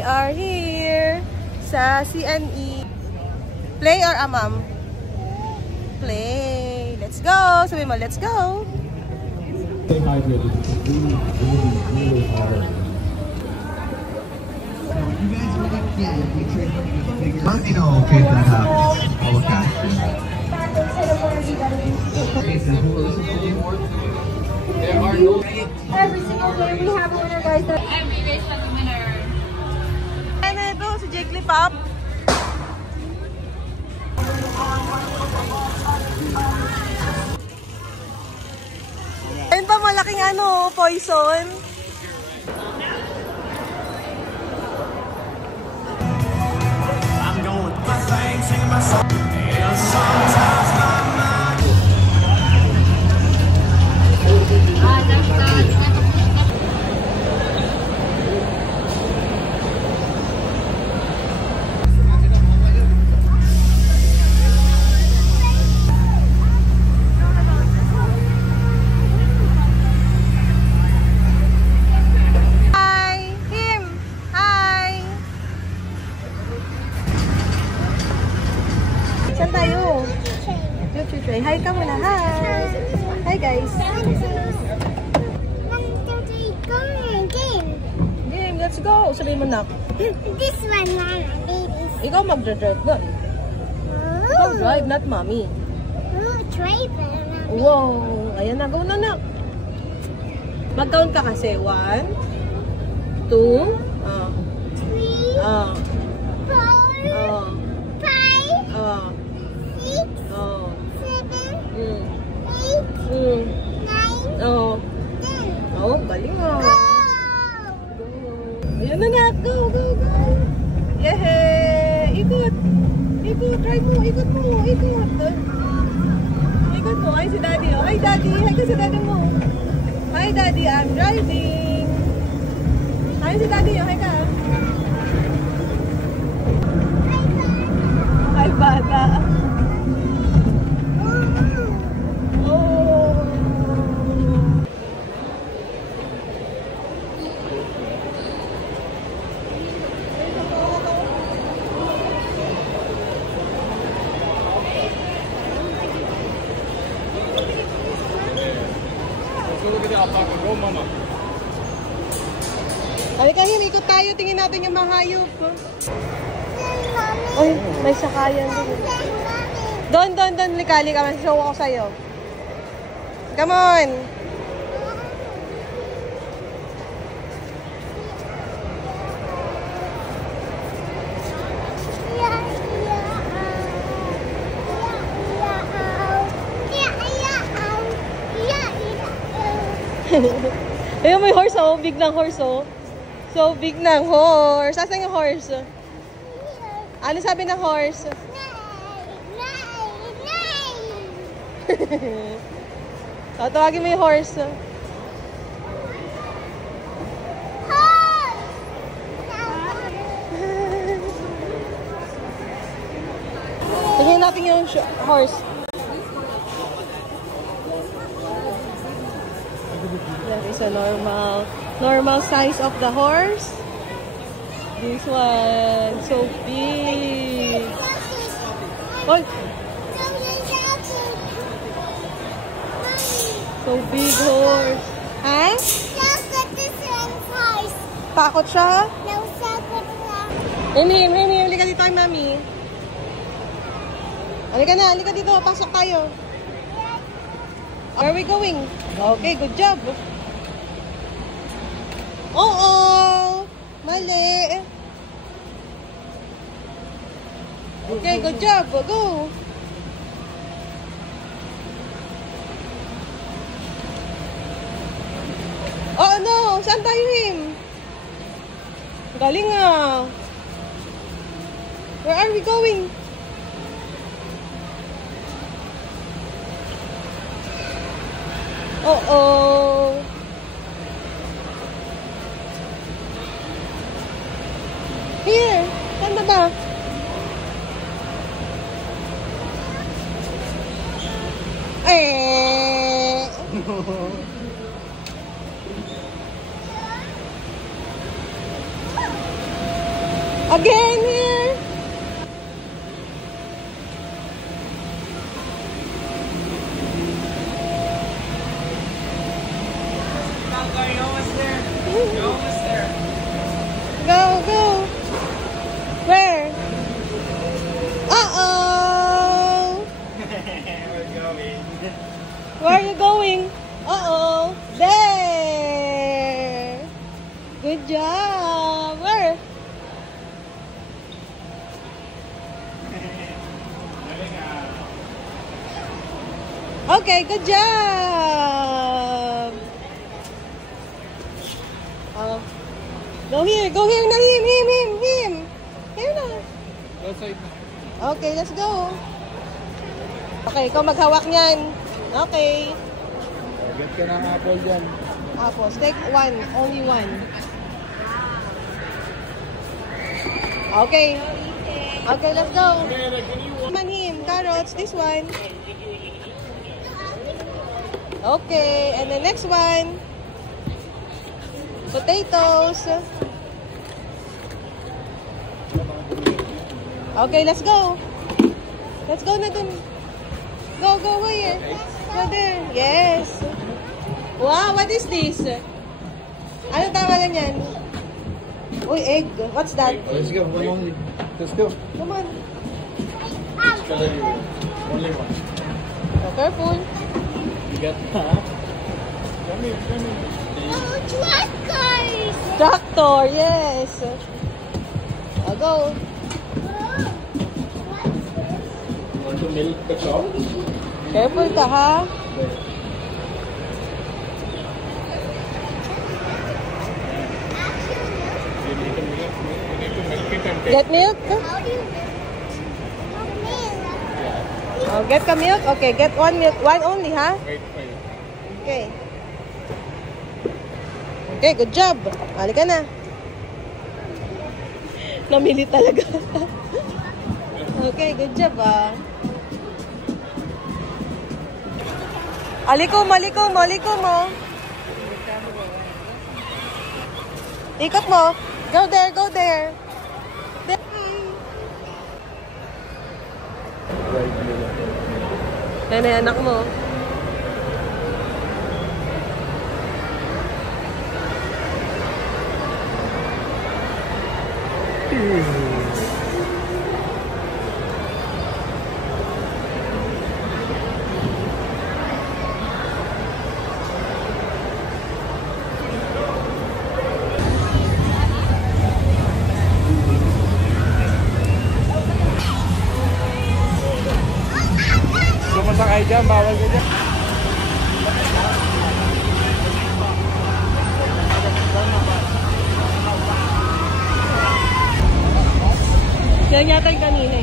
We are here sa CNE. Play or amam? Play. Let's go. Sabi mo, let's go. Stay hydrated. It's really, really hard. You guys really can't be training to figure out, you know, okay, that happens. I'll look after it. Okay, so who will listen to the award? There are no... Every single day we have a winner, guys. Every race has a winner. Ano ito? Si Jigglypuff. Ayun pa, malaking ano, poison. I'm going through my things, singing my song. And sometimes my mind. Saan tayo? Hi ka muna. Hi! Hi guys! Game, let's go! Sabihin mo na. This one, Mama, babies. Ikaw mag-drive doon. Ikaw drive, not mommy. Drive, Wow! Ayan na, go na na. Mag-count ka kasi. 1, 2, 3, 4, 5, 6, 7, 8, 9, Oh, 10. galing ah. Go! Ayan na na. Go, go, go. Yehey! Ikot. Ikot. Try mo. Ikot mo. Ikot. Ikot mo. Ay, si Daddy. Oh. Hi, Daddy. Hi ka si Daddy mo. Hi, Daddy. I'm driving. Hi, si Daddy. Oh. Hi ka. Hi, bata. Oh. Look at the alpaca. Go, mama. Halika, Him. Ikot tayo. Tingin natin yung mga hayop. Ay, may sakayan din. Don. Likali ka. Masashow ako sa'yo. Come on. Ayun, may horse oh. Big ng horse oh. So big ng horse. Asan yung horse? Ano sabi ng horse? So, tawagin mo yung horse. Tingnan natin yung horse. That is a normal size of the horse. This one, so big. Oh, so big horse. Ha? Takot siya? Him, halika dito kay Mami. Halika dito, pasok tayo. Where are we going? Okay, good job. Oo, mali. Okay, good job. Go. Oh no, saan tayo, Him? Galing ah. Where are we going? Uh-oh. Here, saan na ba? Again here. You're almost there. You're almost there. Go, go. Where? Uh-oh. We're going. Where are you going? Uh-oh. There. Good job. Where? Okay, good job. Go here, na him. Here na. Okay, let's go. Okay, ikaw maghawak niyan. Okay. Get ka ng apple dyan. Apples, take one, only one. Okay. Okay, let's go. Come on him, carrots, this one. Okay, and the next one. Potatoes. Okay, let's go. Let's go na dun. Go here. Go there. Yes. Wow, what is this? Ano tama na yan? Uy, egg. What's that? Let's go. Let's go. Come on. Only one. Oh, careful. You got Come here. Oh, tractors! Tractor, yes. I'll go. Want to milk the cow? Careful ka, ha? You need to milk it and take. Get milk? How do you milk? Oh, get ka milk? Okay, get one milk. One only, ha? Wait. Okay. Okay, good job. Halika na. Namili talaga. Okay, good job, ah. Aliko mo. Ikot mo. Go there. Nanay, anak mo. Sumasakay dyan, bawal ka dyan. Yan yata yung kanina